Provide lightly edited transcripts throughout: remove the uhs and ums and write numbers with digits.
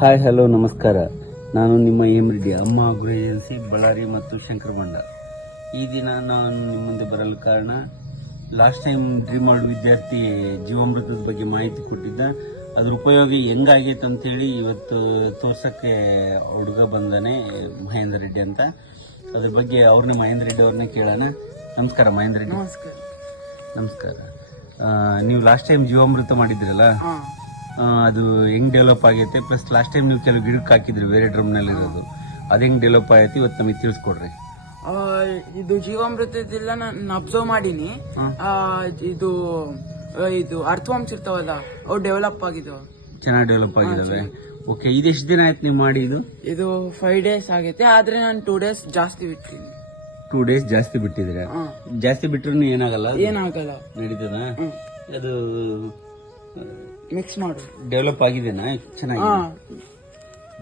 Hi hello ನಮಸ್ಕಾರ. ನಾನು ನಿಮ್ಮ ಎಂ ರೆಡ್ಡಿ, ಅಮ್ಮ ಅಗ್ರೋ ಏಜೆನ್ಸಿ, ಬಳ್ಳಾರಿ ಮತ್ತು ಶಂಕರಮಂಡ. ಈ ದಿನ ನಾನು ನಿಮ್ಮ ಮುಂದೆ ಬರಲು ಕಾರಣ, ಲಾಸ್ಟ್ ಟೈಮ್ ಡ್ರೀಮ್ ವರ್ಲ್ಡ್ ವಿದ್ಯಾರ್ಥಿ ಜೀವಾಮೃತದ ಬಗ್ಗೆ ಮಾಹಿತಿ ಕೊಟ್ಟಿದ್ದ. ಅದ್ರ ಉಪಯೋಗ ಹೆಂಗಾಗೈತೆ ಅಂತೇಳಿ ಇವತ್ತು ತೋರ್ಸಕ್ಕೆ ಹುಡುಗ ಬಂದಾನೆ, ಮಹೇಂದ್ರ ರೆಡ್ಡಿ ಅಂತ. ಅದ್ರ ಬಗ್ಗೆ ಮಹೇಂದ್ರ ರೆಡ್ಡಿ ಅವ್ರನ್ನೇ ಕೇಳೋಣ. ನಮಸ್ಕಾರ ಮಹೇಂದ್ರ ರೆಡ್ಡಿ. ನಮಸ್ಕಾರ. ನೀವು ಲಾಸ್ಟ್ ಟೈಮ್ ಜೀವಾಮೃತ ಮಾಡಿದ್ರಲ್ಲ, ಅದು ಹೆಂಗ್ ಡೆವಲಪ್ ಆಗೈತೆ, ಪ್ಲಸ್ ಲಾಸ್ಟ್ ಟೈಮ್ ನೀವು ಕೆಲವು ಗಿಡಕ್ಕೆ ಹಾಕಿದ್ರಿ ಬೇರೆ ಡ್ರಮ್ ನಲ್ಲಿ ಇರೋದು, ಅದ್ ಹೆಂಗ್ ಡೆವಲಪ್ ಆಗೈತಿ ಇವತ್ತು ನಮಗೆ ತಿಳಿಸ್ಕೊಡ್ರಿ. ಇದು ಜೀವಾಮೃತದೆಲ್ಲ ನಾನು ಅಬ್ಸರ್ವ್ ಮಾಡೀನಿ. ಇದು ಇದು ಅರ್ಥವಾಂಶ ಇರ್ತಾವಲ್ಲ, ಅವು ಡೆವಲಪ್ ಆಗಿದಾವ, ಚೆನ್ನಾಗಿ ಡೆವಲಪ್ ಆಗಿದಾವೆ. ಓಕೆ, ಇದೆಷ್ಟು ದಿನ ಆಯ್ತು ನೀವು ಮಾಡಿ? ಇದು 5 days ಆಗೈತೆ, ಆದ್ರೆ ನಾನು 2 days ಜಾಸ್ತಿ ಬಿಟ್ಟಿನಿ. 2 days ಜಾಸ್ತಿ ಬಿಟ್ಟಿದ್ರೆ? ಜಾಸ್ತಿ ಬಿಟ್ರು ಏನಾಗಲ್ಲ, ನಡೀತದ? ಅದು ಮಿಕ್ಸ್ ಮಾಡು. ಡೆವಲಪ್ ಆಗಿದೆನಾ ಚೆನ್ನಾಗಿ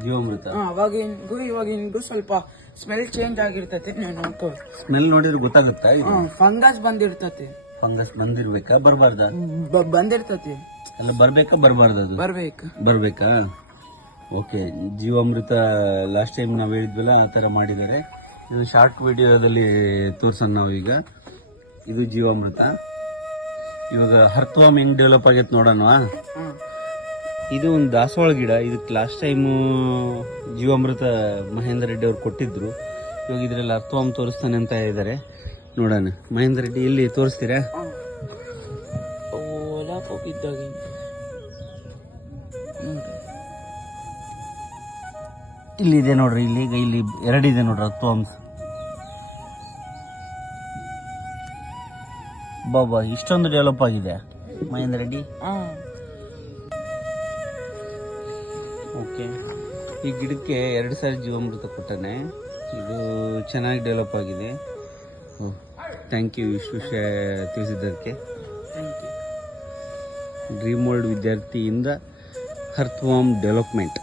ಜೀವಾಮೃತ? ಇವಾಗಿಗೂ ಸ್ವಲ್ಪ ಸ್ಮೆಲ್ ಚೇಂಜ್ ಆಗಿರ್ತೈತಿ. ಸ್ಮೆಲ್ ನೋಡಿದ್ರೆ ಗೊತ್ತಾಗುತ್ತಾ? ಫಂಗಸ್ ಬಂದಿರ್ತತಿ. ಫಂಗಸ್ ಬಂದಿರ್ಬೇಕಾ ಬರಬಾರ್ದ? ಬಂದಿರ್ತತಿ. ಅಲ್ಲ, ಬರ್ಬೇಕಾ ಬರಬಾರ್ದ? ಅದು ಬರ್ಬೇಕಾ? ಓಕೆ, ಜೀವಾಮೃತ ಲಾಸ್ಟ್ ಟೈಮ್ ನಾವ್ ಹೇಳಿದ್ವಲ್ಲ ಆ ತರ ಮಾಡಿದರೆ, ಇದು ಶಾರ್ಟ್ ವಿಡಿಯೋದಲ್ಲಿ ತೋರ್ಸೋಣ ನಾವು ಈಗ. ಇದು ಜೀವಾಮೃತ. ಇವಾಗ ಹರ್ತವಾಮ್ ಹೆಂಗ್ ಡೆವಲಪ್ ಆಗೈತೆ ನೋಡೋಣ. ಇದು ಒಂದು ದಾಸವಾಳ ಗಿಡ. ಇದಕ್ಕೆ ಲಾಸ್ಟ್ ಟೈಮು ಜೀವಾಮೃತ ಮಹೇಂದ್ರ ರೆಡ್ಡಿ ಅವ್ರು ಕೊಟ್ಟಿದ್ರು. ಇವಾಗ ಇದ್ರಲ್ಲಿ ಹರ್ತವಾಮ್ ತೋರಿಸ್ತಾನೆ ಅಂತ ಇದ್ದಾರೆ, ನೋಡೋಣ. ಮಹೇಂದ್ರ ರೆಡ್ಡಿ ಇಲ್ಲಿ ತೋರಿಸ್ತೀರಾ? ಇಲ್ಲಿ ಇದೆ ನೋಡ್ರಿ, ಇಲ್ಲಿ 2 ಇದೆ ನೋಡ್ರಿ ಹರ್ತವಾಮ್ಸ್. ಬಾಬಾ, ಇಷ್ಟೊಂದು ಡೆವಲಪ್ ಆಗಿದೆ ಮಹೇಂದ್ರ ರೆಡ್ಡಿ. ಓಕೆ, ಈ ಗಿಡಕ್ಕೆ 2 ಸಾರಿ ಜೀವಾಮೃತ ಕೊಟ್ಟಾನೆ. ಇದು ಚೆನ್ನಾಗಿ ಡೆವಲಪ್ ಆಗಿದೆ. ಥ್ಯಾಂಕ್ ಯು ಇಷ್ಟು ವಿಷಯ ತಿಳಿಸಿದ್ದಕ್ಕೆ. ಡ್ರೀಮ್ ವರ್ಲ್ಡ್ ವಿದ್ಯಾರ್ಥಿಯಿಂದ ಹರ್ತವಾಮ್ ಡೆವಲಪ್ಮೆಂಟ್.